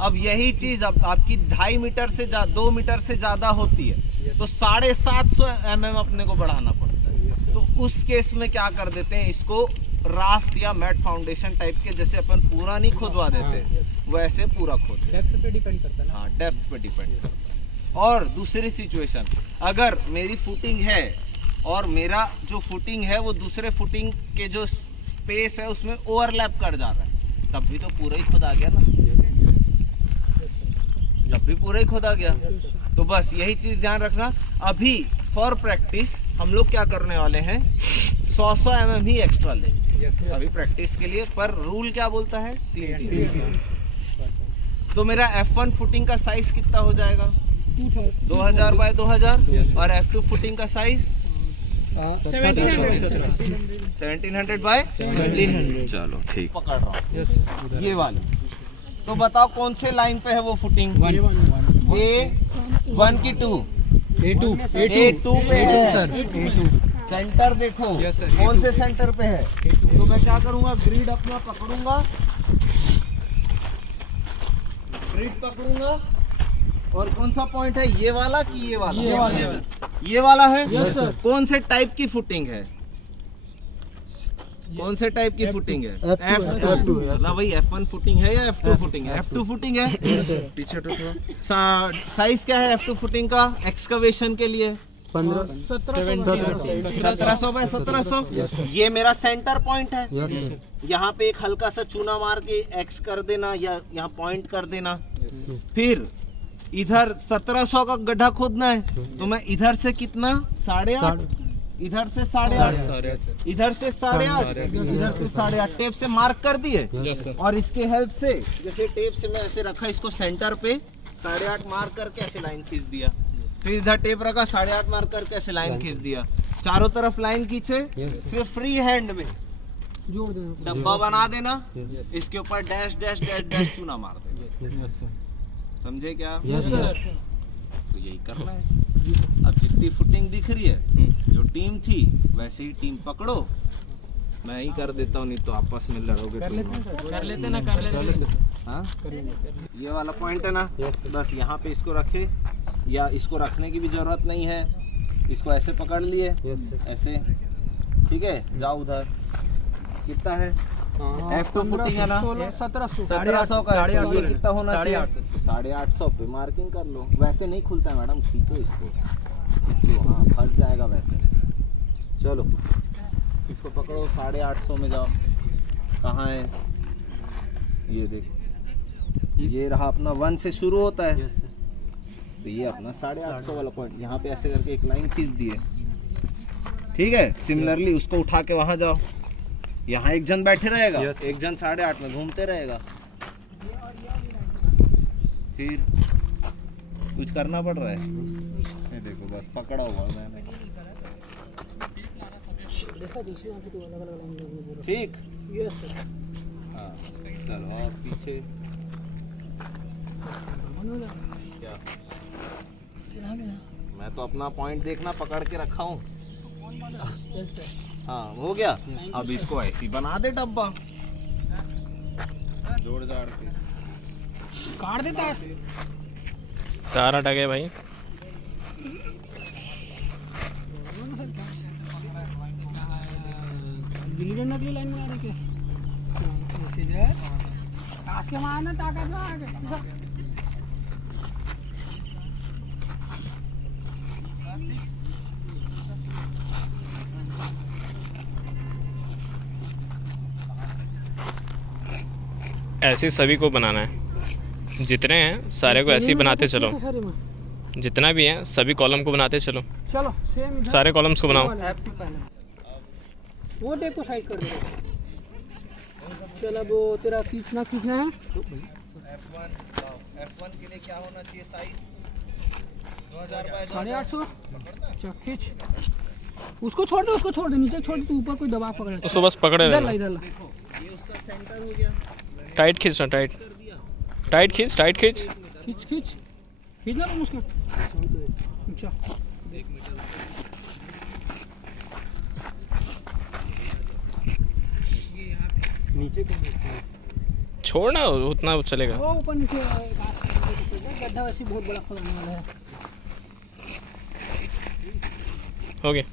अब यही चीज अब आपकी 2.5 मीटर से 2 मीटर से ज्यादा होती है तो 750 mm अपने को बढ़ाना पड़ता है। तो उस केस में क्या कर देते हैं, इसको राफ्ट या मैट फाउंडेशन टाइप के, जैसे अपन पूरा नहीं खोदवा देते वैसे पूरा खोद। डेप्थ पे डिपेंड करता है ना। हाँ, डेप्थ पे डिपेंड करता है। और दूसरी सिचुएशन, अगर मेरी फुटिंग है और मेरा जो फुटिंग है वो दूसरे फुटिंग के जो स्पेस है उसमें ओवरलैप कर जा रहा है, तब भी तो पूरा ही खुदा गया ना। जब भी पूरा ही खुदा गया तो बस यही चीज ध्यान रखना। अभी फॉर प्रैक्टिस हम लोग क्या करने वाले हैं, 100 mm ही एक्स्ट्रा लेंगे अभी प्रैक्टिस के लिए। पर रूल क्या बोलता है, 3 तो मेरा F1 फुटिंग का साइज कितना हो जाएगा, 2000 बाय 2000 और F2 फुटिंग का साइज 1700 बाय 1700। चलो ठीक पकड़ रहा हूँ ये वाली। तो बताओ कौन से लाइन पे है वो फुटिंग, A1 की 2 A2 पे है। सेंटर देखो कौन से सेंटर पे है, तो मैं क्या करूंगा, ग्रिड अपना पकड़ूंगा, ग्रिड पकड़ूंगा और कौन सा पॉइंट है, ये वाला कि ये वाला? ये वाला है। कौन से टाइप की फुटिंग है, कौन से टाइप की फुटिंग है, F2। मतलब वही F1 फुटिंग है या F2 फुटिंग है? F2 फुटिंग है। पीछे साइज क्या है F2 फुटिंग का एक्सकवेशन के लिए? 1700 बाय 1700। ये मेरा सेंटर पॉइंट है। यहाँ पे एक हल्का सा चूना मार के एक्स कर देना या यहाँ पॉइंट कर देना। फिर इधर 1700 का गड्ढा खोदना है तो मैं इधर से कितना, 8.5, इधर से 8.5, इधर से 8.5, इधर से 8.5 टेप से मार्क कर दिए। और इसके हेल्प से, जैसे टेप से मैं ऐसे रखा, इसको सेंटर पे 8.5 मार्क करके ऐसे लाइन खींच दिया। फिर इधर टेप रखा, 8.5 मार्क करके ऐसे लाइन खींच दिया। चारों तरफ लाइन खींचे, फिर फ्री हैंड में जोड़ देना, डब्बा बना देना, इसके ऊपर डैश डैश डैश डैश चूना मार देना। समझे क्या? तो यही करना है। अब जितनी फुटिंग दिख रही है, जो टीम थी वैसे ही टीम पकड़ो। मैं ही कर देता हूँ, नहीं तो आपस में लड़ोगे। कर लेते ना, कर लेते। हाँ, ये वाला पॉइंट है ना, बस यहाँ पे इसको रखे, या इसको रखने की भी जरूरत नहीं है, इसको ऐसे पकड़ लिए, ऐसे, ठीक है। जाओ उधर, कितना है F2 फुटिंग है ना, 1700 का है, तो ये कितना होना चाहिए, 850 पे मार्किंग कर लो। वैसे नहीं खुलता है मैडम, खींचो इसको, तो हाँ फंस जाएगा वैसे। चलो इसको पकड़ो, 850 में जाओ। कहाँ है ये, देखो ये रहा अपना 1 से शुरू होता है, तो ये अपना 850 वाला पॉइंट, यहाँ पे ऐसे करके एक लाइन खींच दिए, ठीक है। सिमिलरली उसको उठा के वहां जाओ, यहाँ एक जन बैठे रहेगा, एक जन 8.5 में घूमते रहेगा। फिर कुछ करना पड़ रहा है, ये देखो बस पकड़ा हुआ मैंने, ठीक। हाँ चलो, और पीछे क्या, मैं तो अपना पॉइंट देखना पकड़ के रखा हूँ। हाँ हो गया। अब इसको ऐसी बना दे डब्बा, जोड़ जाड़ के काट देता है। तार हटा गया भाई। गिल्ली डंडा की लाइन बना रखी है, ऐसे जाए काश के मारना ताकत में आके। ऐसे सभी को बनाना है, जितने हैं सारे को ऐसे ही बनाते चलो, जितना भी है सभी कॉलम को बनाते चलो। चलो सेम इधर सारे कॉलम्स को बनाओ। वो टेप को साइड कर दो। चल अब वो तेरा खींचना है। F1 के लिए क्या होना चाहिए साइज, 2000 बाय 850। चल खींच, उसको छोड़ दे, नीचे छोड़ दे, तू ऊपर कोई दबाव पकड़ ले। उसको बस पकड़े रहना। ये उसका सेंटर हो गया। टाइट खींचना, टाइट खींच। खींचना तुम उसको। अच्छा नीचे को छोड़ना उतना चलेगा। वो ऊपर नीचे गड्ढा वैसे बहुत बड़ा खोलने वाला है। हो गया।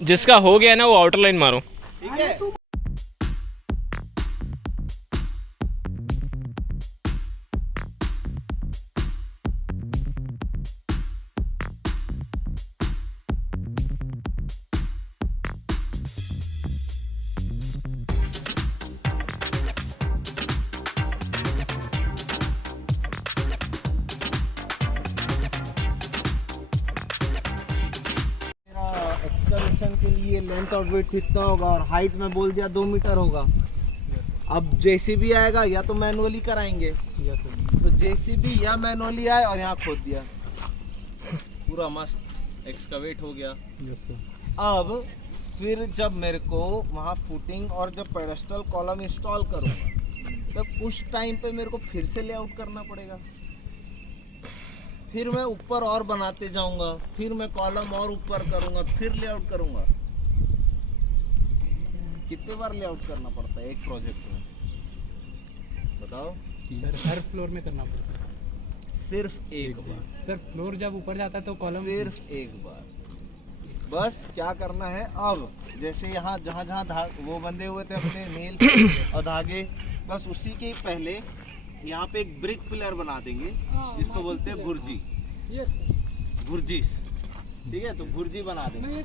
जिसका हो गया ना वो आउटर लाइन मारो। ठीक है। एक्सकवेशन के लिए लेंथ और विड्थ इतना होगा और हाइट में बोल दिया 2 मीटर होगा। अब जेसीबी आएगा या तो मैनुअली कराएंगे, तो जेसीबी या मैनुअली आए और यहाँ खोद दिया, पूरा मस्त एक्सकवेट हो गया। अब फिर जब मेरे को वहाँ फुटिंग और जब पेडेस्टल कॉलम इंस्टॉल करूँगा तब उस टाइम पे मेरे को फिर से लेआउट करना पड़ेगा। फिर मैं ऊपर और बनाते जाऊंगा, फिर मैं कॉलम और ऊपर करूंगा, फिर लेआउट करूंगा। कितने बार लेआउट करना पड़ता है एक प्रोजेक्ट में बताओ? सर हर फ्लोर में करना पड़ता है। सिर्फ एक बार। सर फ्लोर जब ऊपर जाता है तो कॉलम सिर्फ एक बार। बस क्या करना है अब, जैसे यहाँ जहाँ जहाँ वो बंधे हुए थे अपने नेल और धागे, बस उसी के पहले यहाँ पे एक ब्रिक पिलर बना देंगे जिसको बोलते हैं भुर्जी। भुर्जीस, ठीक है, तो भुर्जी बना देंगे।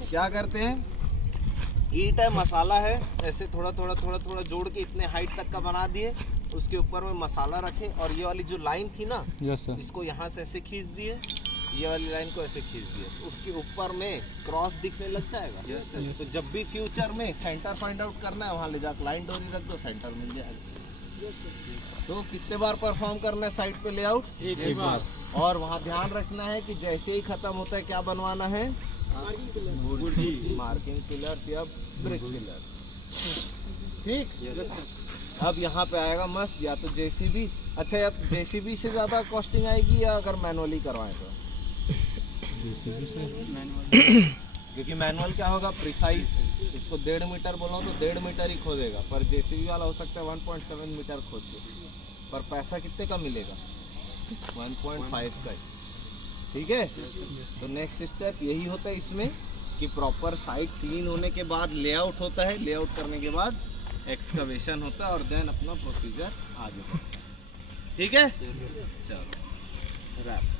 क्या करते हैं, ईंट है, मसाला है, ऐसे थोड़ा थोड़ा थोड़ा थोड़ा जोड़ के इतने हाइट तक का बना दिए, उसके ऊपर में मसाला रखे और ये वाली जो लाइन थी ना, इसको यहाँ से ऐसे खींच दिए, ये वाली लाइन को ऐसे खींच दिए, तो उसके ऊपर में क्रॉस दिखने लग जाएगा। तो जब भी फ्यूचर में सेंटर फाइंड आउट करना है वहाँ ले जाकर लाइन डोरी रख दो, सेंटर मिल जाएगा। तो कितने बार परफॉर्म करना है साइड पे लेआउट? एक बार। और वहाँ ध्यान रखना है कि जैसे ही खत्म होता है क्या बनवाना है? मार्किंग पिलर या ब्रिक पिलर। ठीक। अब यहाँ पे आएगा मस्त, या तो जेसीबी, अच्छा या जेसीबी से ज़्यादा कॉस्टिंग आएगी या अगर मैनुअली करवाएं तो? क्योंकि मैनुअल क्या होगा, प्रिसाइज, इसको 1.5 मीटर बोलो तो 1.5 मीटर ही खोदेगा, पर जेसीबी वाला हो सकता है 1.7 मीटर खोद दे, पर पैसा कितने का मिलेगा? 1.5 का। ठीक है। तो नेक्स्ट स्टेप यही होता है इसमें कि प्रॉपर साइट क्लीन होने के बाद लेआउट होता है, लेआउट करने के बाद एक्सकवेशन होता है और देन अपना प्रोसीजर आगे। ठीक है, चलो रैप।